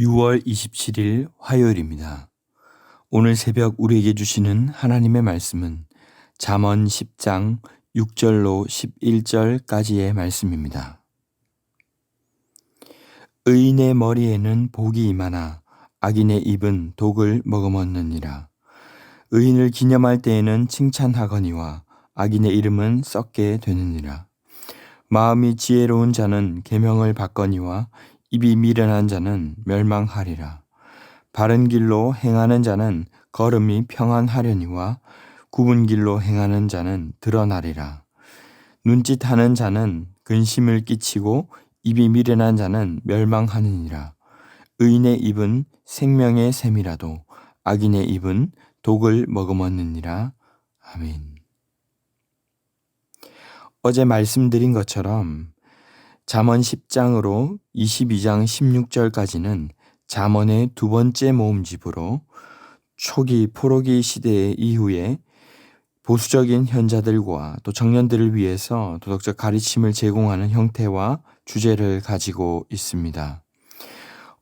6월 27일 화요일입니다. 오늘 새벽 우리에게 주시는 하나님의 말씀은 잠언 10장 6절로 11절까지의 말씀입니다. 의인의 머리에는 복이 임하나 악인의 입은 독을 머금었느니라. 의인을 기념할 때에는 칭찬하거니와 악인의 이름은 썩게 되느니라. 마음이 지혜로운 자는 계명을 받거니와 입이 미련한 자는 멸망하리라. 바른 길로 행하는 자는 걸음이 평안하려니와 굽은 길로 행하는 자는 드러나리라. 눈짓하는 자는 근심을 끼치고 입이 미련한 자는 멸망하느니라. 의인의 입은 생명의 샘이라도 악인의 입은 독을 머금었느니라. 아멘. 어제 말씀드린 것처럼 잠언 10장으로 22장 16절까지는 잠언의 두 번째 모음집으로 초기 포로기 시대 이후에 보수적인 현자들과 또 청년들을 위해서 도덕적 가르침을 제공하는 형태와 주제를 가지고 있습니다.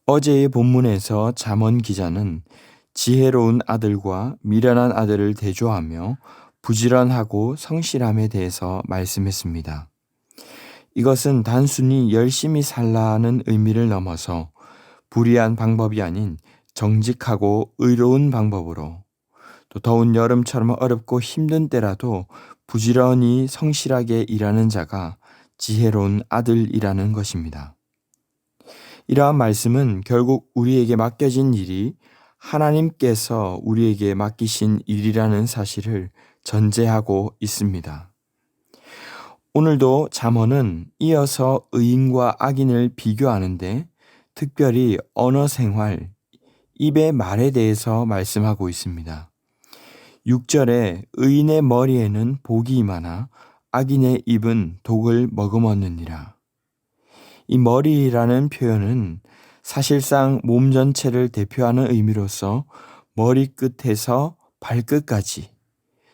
어제의 본문에서 잠언 기자는 지혜로운 아들과 미련한 아들을 대조하며 부지런하고 성실함에 대해서 말씀했습니다. 이것은 단순히 열심히 살라는 의미를 넘어서 불의한 방법이 아닌 정직하고 의로운 방법으로 또 더운 여름처럼 어렵고 힘든 때라도 부지런히 성실하게 일하는 자가 지혜로운 아들이라는 것입니다. 이러한 말씀은 결국 우리에게 맡겨진 일이 하나님께서 우리에게 맡기신 일이라는 사실을 전제하고 있습니다. 오늘도 잠언은 이어서 의인과 악인을 비교하는데 특별히 언어 생활, 입의 말에 대해서 말씀하고 있습니다. 6절에 의인의 머리에는 복이 임하나 악인의 입은 독을 머금었느니라. 이 머리라는 표현은 사실상 몸 전체를 대표하는 의미로서 머리끝에서 발끝까지,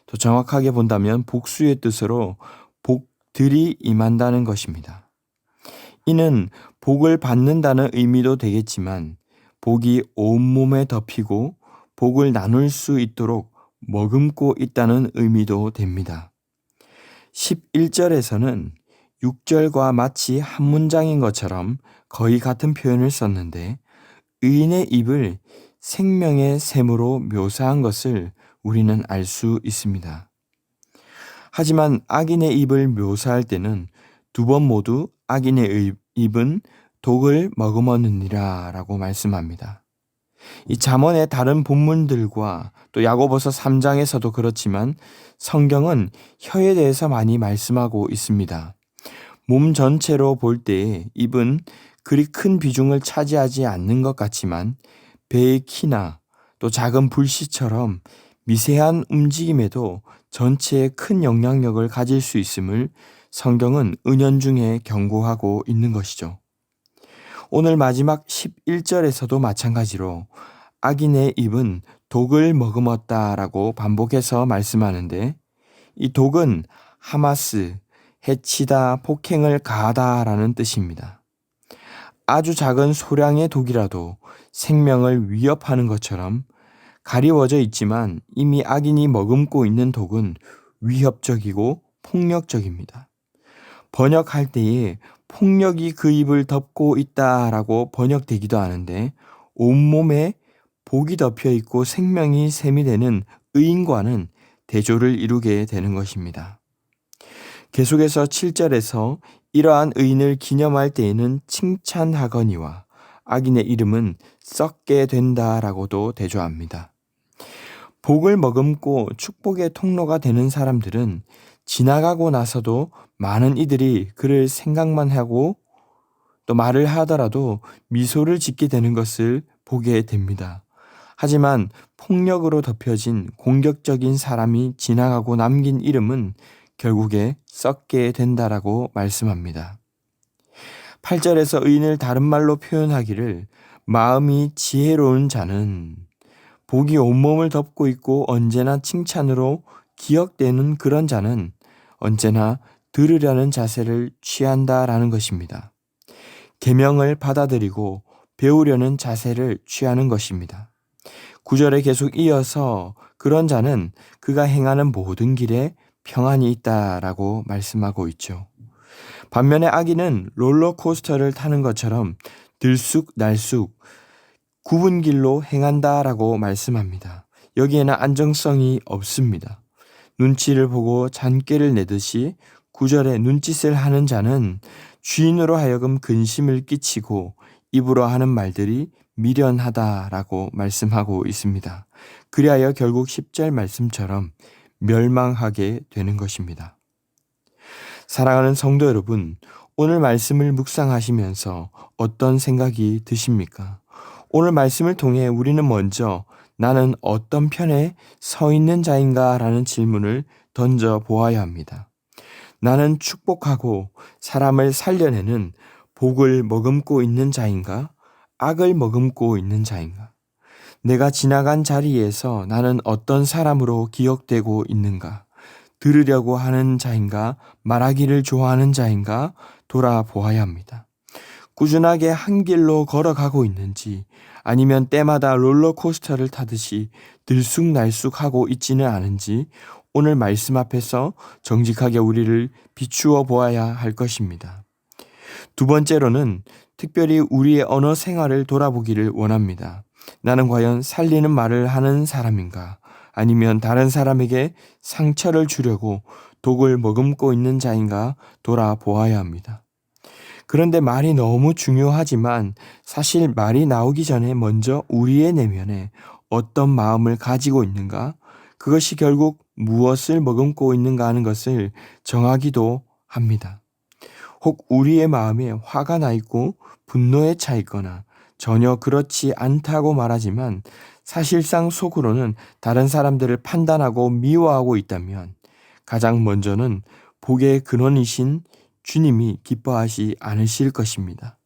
더 정확하게 본다면 복수의 뜻으로 복들이 임한다는 것입니다. 이는 복을 받는다는 의미도 되겠지만 복이 온몸에 덮이고 복을 나눌 수 있도록 머금고 있다는 의미도 됩니다. 11절에서는 6절과 마치 한 문장인 것처럼 거의 같은 표현을 썼는데 의인의 입을 생명의 샘으로 묘사한 것을 우리는 알 수 있습니다. 하지만 악인의 입을 묘사할 때는 두 번 모두 악인의 입은 독을 머금었느니라 라고 말씀합니다. 이 잠언의 다른 본문들과 또 야고보서 3장에서도 그렇지만 성경은 혀에 대해서 많이 말씀하고 있습니다. 몸 전체로 볼 때 입은 그리 큰 비중을 차지하지 않는 것 같지만 배의 키나 또 작은 불씨처럼 미세한 움직임에도 전체에 큰 영향력을 가질 수 있음을 성경은 은연중에 경고하고 있는 것이죠. 오늘 마지막 11절에서도 마찬가지로 악인의 입은 독을 머금었다라고 반복해서 말씀하는데 이 독은 하마스, 해치다, 폭행을 가하다라는 뜻입니다. 아주 작은 소량의 독이라도 생명을 위협하는 것처럼 가리워져 있지만 이미 악인이 머금고 있는 독은 위협적이고 폭력적입니다. 번역할 때에 폭력이 그 입을 덮고 있다라고 번역되기도 하는데 온몸에 복이 덮여 있고 생명이 샘이 되는 의인과는 대조를 이루게 되는 것입니다. 계속해서 7절에서 이러한 의인을 기념할 때에는 칭찬하거니와 악인의 이름은 썩게 된다라고도 대조합니다. 복을 머금고 축복의 통로가 되는 사람들은 지나가고 나서도 많은 이들이 그를 생각만 하고 또 말을 하더라도 미소를 짓게 되는 것을 보게 됩니다. 하지만 폭력으로 덮여진 공격적인 사람이 지나가고 남긴 이름은 결국에 썩게 된다라고 말씀합니다. 8절에서 의인을 다른 말로 표현하기를 마음이 지혜로운 자는 복이 온몸을 덮고 있고 언제나 칭찬으로 기억되는 그런 자는 언제나 들으려는 자세를 취한다라는 것입니다. 계명을 받아들이고 배우려는 자세를 취하는 것입니다. 9절에 계속 이어서 그런 자는 그가 행하는 모든 길에 평안이 있다라고 말씀하고 있죠. 반면에 악인은 롤러코스터를 타는 것처럼 들쑥날쑥 굽은 길로 행한다라고 말씀합니다. 여기에는 안정성이 없습니다. 눈치를 보고 잔꾀를 내듯이 9절에 눈짓을 하는 자는 주인으로 하여금 근심을 끼치고 입으로 하는 말들이 미련하다라고 말씀하고 있습니다. 그리하여 결국 10절 말씀처럼 멸망하게 되는 것입니다. 사랑하는 성도 여러분, 오늘 말씀을 묵상하시면서 어떤 생각이 드십니까? 오늘 말씀을 통해 우리는 먼저 나는 어떤 편에 서 있는 자인가 라는 질문을 던져 보아야 합니다. 나는 축복하고 사람을 살려내는 복을 머금고 있는 자인가? 악을 머금고 있는 자인가? 내가 지나간 자리에서 나는 어떤 사람으로 기억되고 있는가? 들으려고 하는 자인가? 말하기를 좋아하는 자인가? 돌아보아야 합니다. 꾸준하게 한 길로 걸어가고 있는지 아니면 때마다 롤러코스터를 타듯이 들쑥날쑥하고 있지는 않은지 오늘 말씀 앞에서 정직하게 우리를 비추어 보아야 할 것입니다. 두 번째로는 특별히 우리의 언어 생활을 돌아보기를 원합니다. 나는 과연 살리는 말을 하는 사람인가? 아니면 다른 사람에게 상처를 주려고 독을 머금고 있는 자인가 돌아보아야 합니다. 그런데 말이 너무 중요하지만 사실 말이 나오기 전에 먼저 우리의 내면에 어떤 마음을 가지고 있는가? 그것이 결국 무엇을 머금고 있는가 하는 것을 정하기도 합니다. 혹 우리의 마음에 화가 나 있고 분노에 차 있거나 전혀 그렇지 않다고 말하지만 사실상 속으로는 다른 사람들을 판단하고 미워하고 있다면 가장 먼저는 복의 근원이신 주님이 기뻐하지 않으실 것입니다.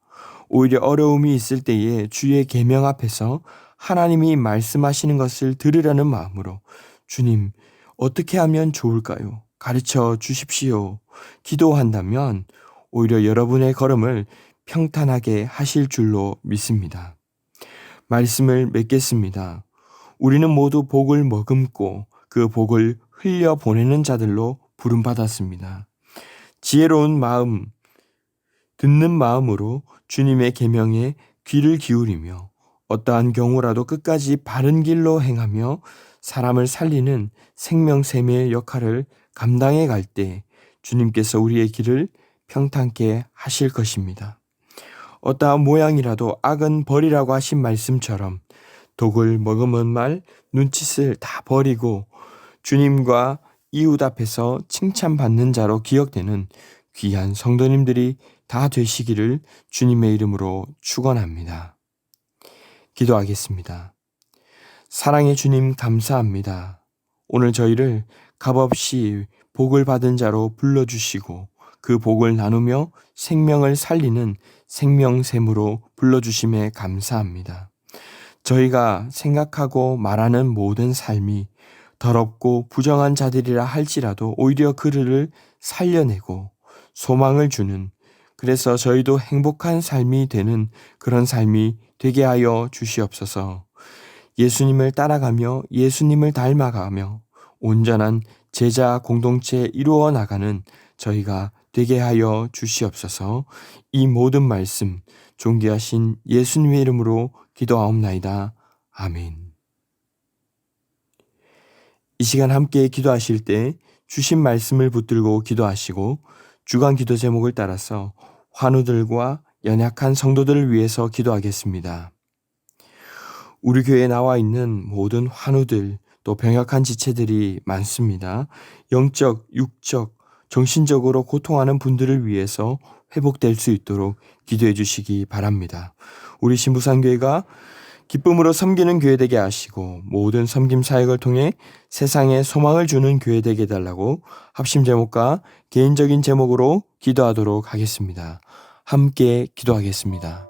오히려 어려움이 있을 때에 주의 계명 앞에서 하나님이 말씀하시는 것을 들으려는 마음으로 주님, 어떻게 하면 좋을까요? 가르쳐 주십시오. 기도한다면 오히려 여러분의 걸음을 평탄하게 하실 줄로 믿습니다. 말씀을 맺겠습니다. 우리는 모두 복을 머금고 그 복을 흘려보내는 자들로 부름받았습니다. 지혜로운 마음, 듣는 마음으로 주님의 계명에 귀를 기울이며 어떠한 경우라도 끝까지 바른 길로 행하며 사람을 살리는 생명샘의 역할을 감당해 갈 때 주님께서 우리의 길을 평탄케 하실 것입니다. 어떠한 모양이라도 악은 버리라고 하신 말씀처럼 독을 머금은 말, 눈짓을 다 버리고 주님과 이웃 앞에서 칭찬받는 자로 기억되는 귀한 성도님들이 다 되시기를 주님의 이름으로 축원합니다. 기도하겠습니다. 사랑의 주님 감사합니다. 오늘 저희를 값없이 복을 받은 자로 불러주시고 그 복을 나누며 생명을 살리는 생명샘으로 불러주심에 감사합니다. 저희가 생각하고 말하는 모든 삶이 더럽고 부정한 자들이라 할지라도 오히려 그들을 살려내고 소망을 주는, 그래서 저희도 행복한 삶이 되는 그런 삶이 되게 하여 주시옵소서. 예수님을 따라가며 예수님을 닮아가며 온전한 제자 공동체 이루어 나가는 저희가 되게 하여 주시옵소서. 이 모든 말씀 존귀하신 예수님의 이름으로 기도하옵나이다. 아멘. 이 시간 함께 기도하실 때 주신 말씀을 붙들고 기도하시고 주간 기도 제목을 따라서 환우들과 연약한 성도들을 위해서 기도하겠습니다. 우리 교회에 나와 있는 모든 환우들 또 병약한 지체들이 많습니다. 영적, 육적, 정신적으로 고통하는 분들을 위해서 회복될 수 있도록 기도해 주시기 바랍니다. 우리 신부산교회가 기쁨으로 섬기는 교회 되게 하시고 모든 섬김 사역을 통해 세상에 소망을 주는 교회 되게 해달라고 합심 제목과 개인적인 제목으로 기도하도록 하겠습니다. 함께 기도하겠습니다.